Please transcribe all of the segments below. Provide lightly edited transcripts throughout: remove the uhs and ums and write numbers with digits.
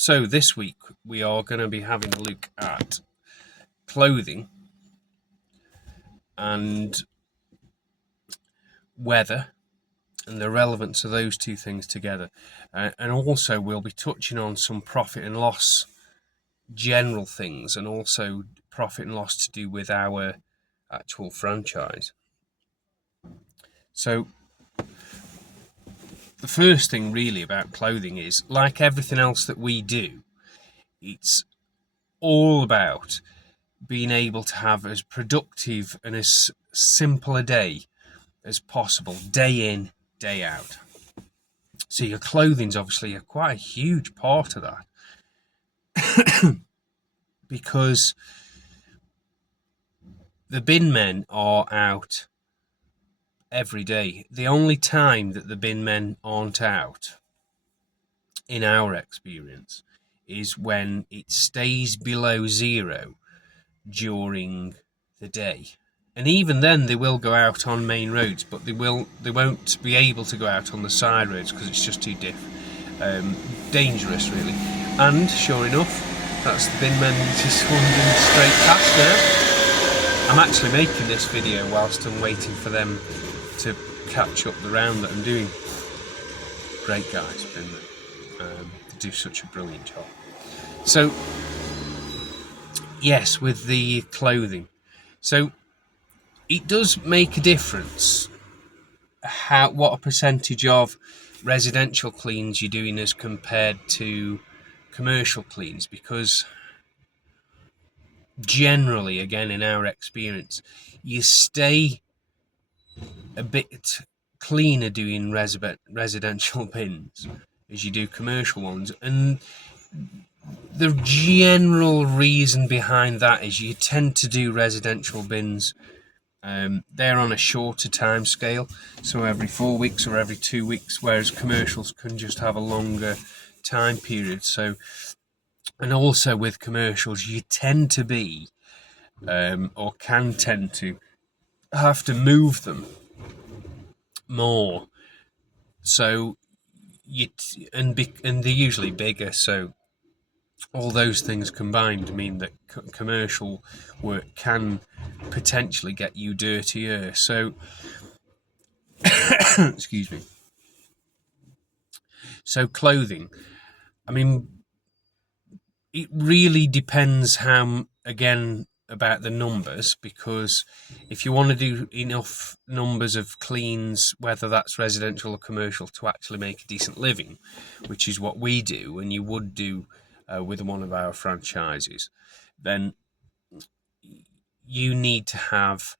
So this week we are going to be having a look at clothing and weather and the relevance of those two things together. And also we'll be touching on some profit and loss general things, and also profit and loss to do with our actual franchise. So the first thing really about clothing is, like everything else that we do, it's all about being able to have as productive and as simple a day as possible, day in, day out. So your clothing's obviously quite a huge part of that. Because the bin men are out every day. The only time that the bin men aren't out, in our experience, is when it stays below zero during the day. And even then they will go out on main roads, but they won't be able to go out on the side roads because it's just too dangerous really. And sure enough, that's the bin men just wandering straight past now. I'm actually making this video whilst I'm waiting for them to catch up the round that I'm doing. Great guys, bin men. They do such a brilliant job. So yes, with the clothing, so it does make a difference what a percentage of residential cleans you're doing as compared to commercial cleans, because generally, again, in our experience, you stay a bit cleaner doing residential bins as you do commercial ones. And the general reason behind that is you tend to do residential bins, they're on a shorter time scale, so every 4 weeks or every 2 weeks, whereas commercials can just have a longer time period. So, and also with commercials, you tend to be, or can tend to, have to move them more. So and they're usually bigger, so all those things combined mean that commercial work can potentially get you dirtier. So excuse me. So clothing, I mean, it really depends about the numbers, because if you want to do enough numbers of cleans, whether that's residential or commercial, to actually make a decent living, which is what we do and you would do with one of our franchises, then you need to have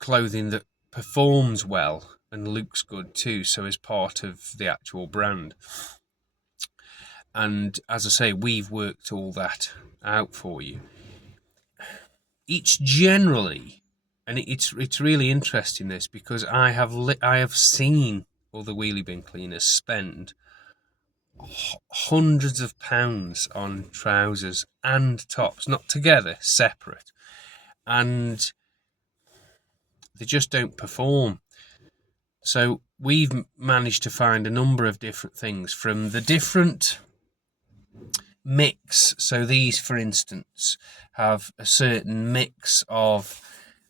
clothing that performs well and looks good too, so as part of the actual brand. And as I say, we've worked all that out for you. It's generally, and it's really interesting this, because I have seen other wheelie bin cleaners spend hundreds of pounds on trousers and tops, not together, separate, and they just don't perform. So we've managed to find a number of different things from the different mix. So these, for instance, have a certain mix of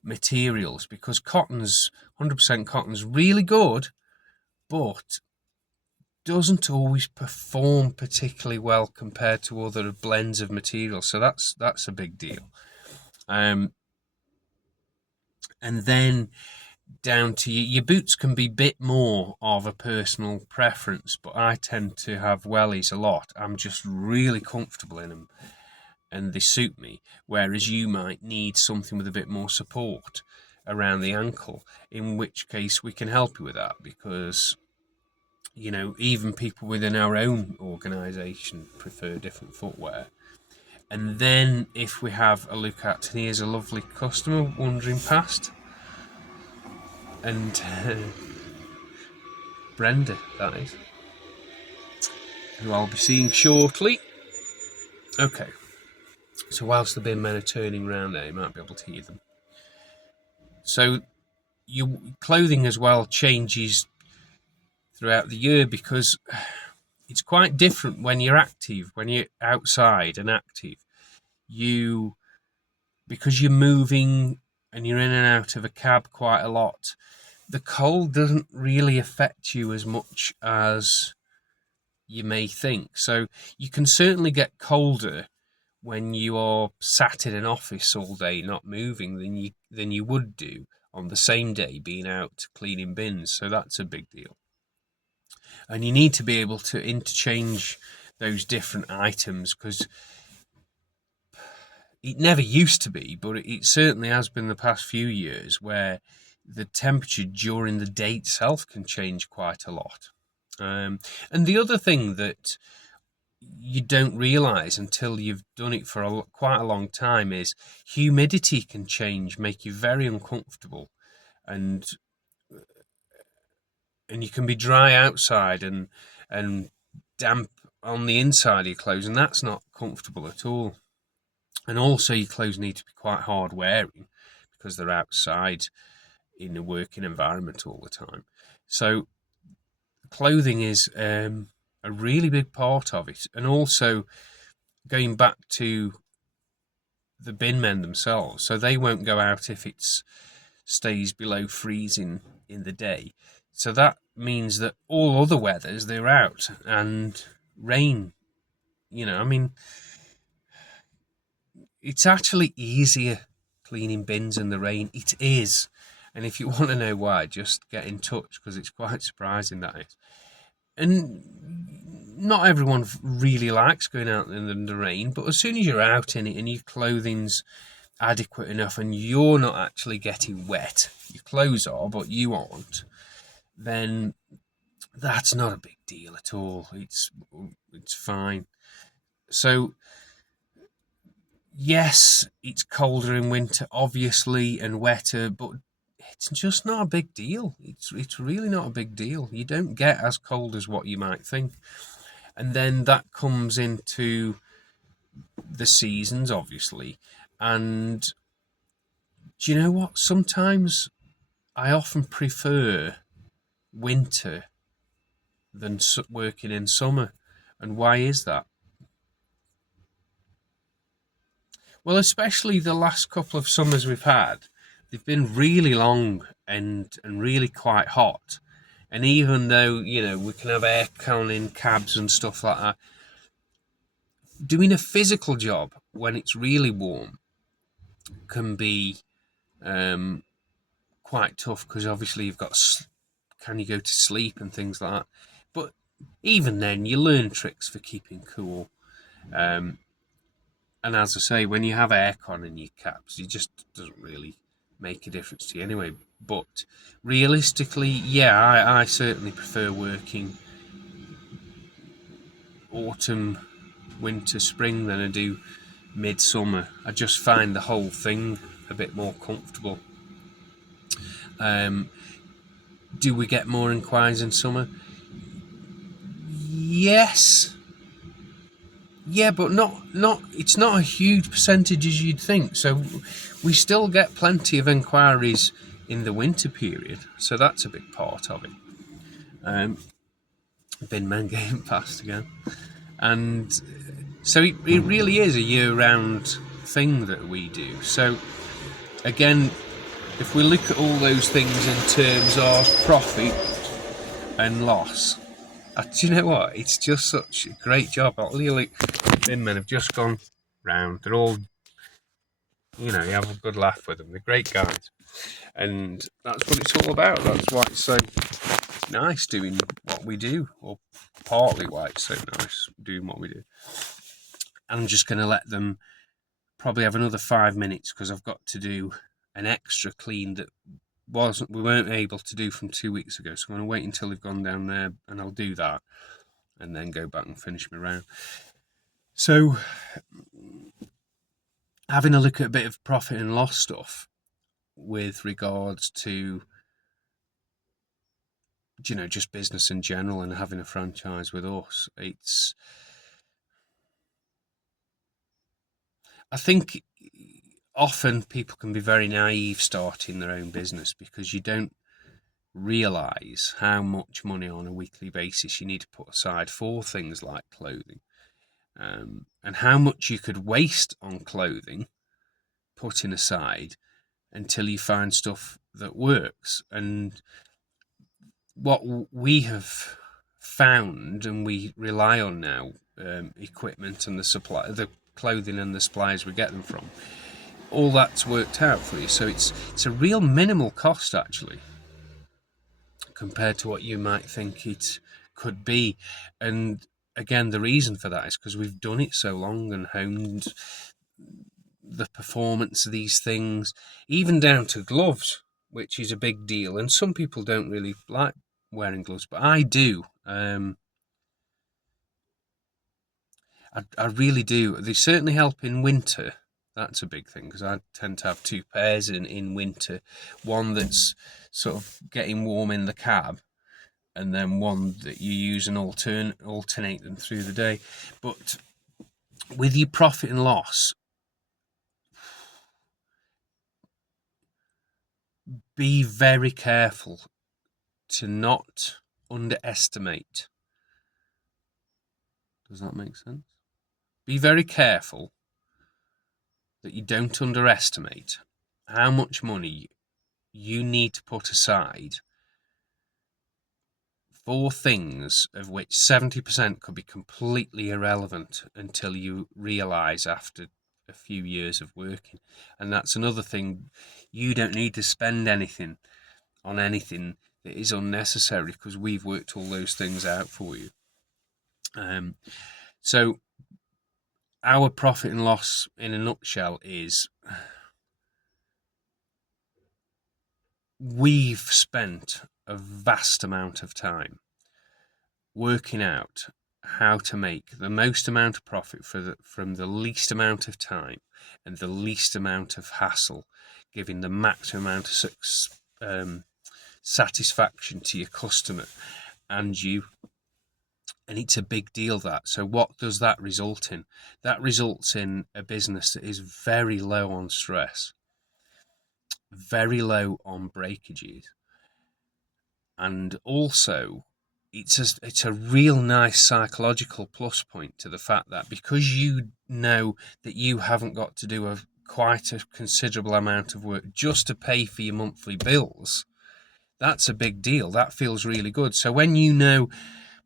materials, because 100% cotton's really good, but doesn't always perform particularly well compared to other blends of materials. So that's a big deal. And then down to your boots can be a bit more of a personal preference, but I tend to have wellies a lot. I'm just really comfortable in them and they suit me, whereas you might need something with a bit more support around the ankle, in which case we can help you with that, because even people within our own organisation prefer different footwear. And then if we have a look at, here's a lovely customer wandering past, and Brenda, that is, who I'll be seeing shortly. Okay, so whilst the bin men are turning around there, you might be able to hear them. So your clothing as well changes throughout the year, because it's quite different when you're active, when you're outside and active. You Because you're moving and you're in and out of a cab quite a lot, the cold doesn't really affect you as much as you may think. So you can certainly get colder when you are sat in an office all day not moving than you would do on the same day being out cleaning bins. So that's a big deal. And you need to be able to interchange those different items, because it never used to be, but it certainly has been the past few years, where the temperature during the day itself can change quite a lot. And the other thing that you don't realize until you've done it for quite a long time is humidity can change, make you very uncomfortable, and you can be dry outside and damp on the inside of your clothes, and that's not comfortable at all. And also, your clothes need to be quite hard wearing because they're outside in a working environment all the time. So clothing is a really big part of it. And also, going back to the bin men themselves, so they won't go out if it stays below freezing in the day. So that means that all other weathers they're out, and rain. I mean, it's actually easier cleaning bins in the rain. It is. And if you want to know why, just get in touch, because it's quite surprising, that is. And not everyone really likes going out in the rain, but as soon as you're out in it and your clothing's adequate enough and you're not actually getting wet, your clothes are, but you aren't, then that's not a big deal at all. It's fine. So yes, it's colder in winter, obviously, and wetter, but it's just not a big deal. It's really not a big deal. You don't get as cold as what you might think. And then that comes into the seasons, obviously. And do you know what? Sometimes I often prefer winter than working in summer. And why is that? Well, especially the last couple of summers we've had, they've been really long and really quite hot. And even though, we can have aircon in cabs and stuff like that, doing a physical job when it's really warm can be quite tough, because obviously you've got, can you go to sleep and things like that. But even then, you learn tricks for keeping cool. And as I say, when you have aircon in your cabs, it just doesn't really make a difference to you anyway. But realistically, yeah, I certainly prefer working autumn, winter, spring than I do midsummer. I just find the whole thing a bit more comfortable. Do we get more inquiries in summer? Yes. Yeah, but not. It's not a huge percentage as you'd think. So we still get plenty of inquiries in the winter period. So that's a big part of it. Bin men getting past again, and so it really is a year-round thing that we do. So again, if we look at all those things in terms of profit and loss, do you know what? It's just such a great job. Really, bin men have just gone round. They're all, you have a good laugh with them. They're great guys. And that's what it's all about. That's why it's so nice doing what we do, or partly why it's so nice doing what we do. I'm just going to let them probably have another 5 minutes, because I've got to do an extra clean that we weren't able to do from 2 weeks ago. So I'm going to wait until they've gone down there, and I'll do that, and then go back and finish my round. So having a look at a bit of profit and loss stuff with regards to, just business in general and having a franchise with us, I think often people can be very naive starting their own business, because you don't realise how much money on a weekly basis you need to put aside for things like clothing, and how much you could waste on clothing putting aside until you find stuff that works. And what we have found, and we rely on now, equipment and the clothing and the supplies we get them from, all that's worked out for you. So it's a real minimal cost actually, compared to what you might think it could be. And again, the reason for that is because we've done it so long and honed the performance of these things, even down to gloves, which is a big deal. And some people don't really like wearing gloves, but I do. I really do. They certainly help in winter. That's a big thing, because I tend to have two pairs in winter. One that's sort of getting warm in the cab, and then one that you use and alternate them through the day. But with your profit and loss, be very careful to not underestimate. Does that make sense? Be very careful that you don't underestimate how much money you need to put aside for things of which 70% could be completely irrelevant until you realise after a few years of working. And that's another thing. You don't need to spend anything on anything that is unnecessary, because we've worked all those things out for you. So our profit and loss in a nutshell is, we've spent a vast amount of time working out how to make the most amount of profit from the least amount of time and the least amount of hassle, giving the maximum amount of satisfaction to your customer and you. And it's a big deal, that. So what does that result in? That results in a business that is very low on stress, very low on breakages, and also it's a real nice psychological plus point to the fact that, because you know that you haven't got to do quite a considerable amount of work just to pay for your monthly bills, that's a big deal. That feels really good. So when you know,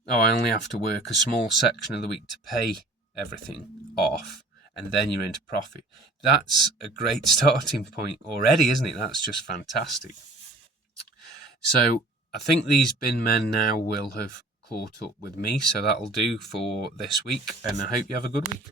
I only have to work a small section of the week to pay everything off, and then you're into profit, that's a great starting point already, isn't it? That's just fantastic. So I think these bin men now will have caught up with me, so that'll do for this week, and I hope you have a good week.